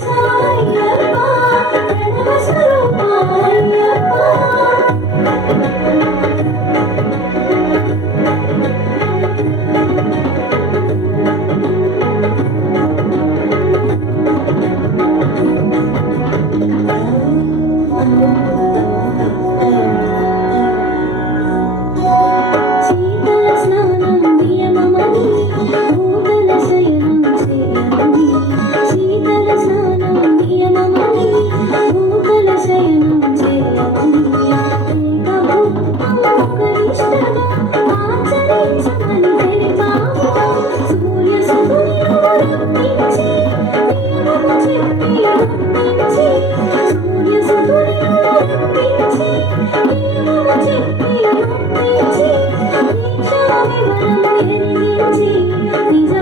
సాయప్ప ప్రణవ స్వరూప అయ్యప్ప శీతల స్నానం నియమమని భూతల శయనం చేయమని శీతల స్నానం నియమమని భూతల శయనం చేయమని ఏకభుక్తముఖనిష్టగా ఆచరించమని తెలిపావు సూర్య సూర్యుడు రప్పించి నియమము చెప్పి రప్పించి సూర్య సూర్యుడు రప్పించి నియమము చెప్పి రప్పించి దీక్షా వివరము ఎరిగించి నిజ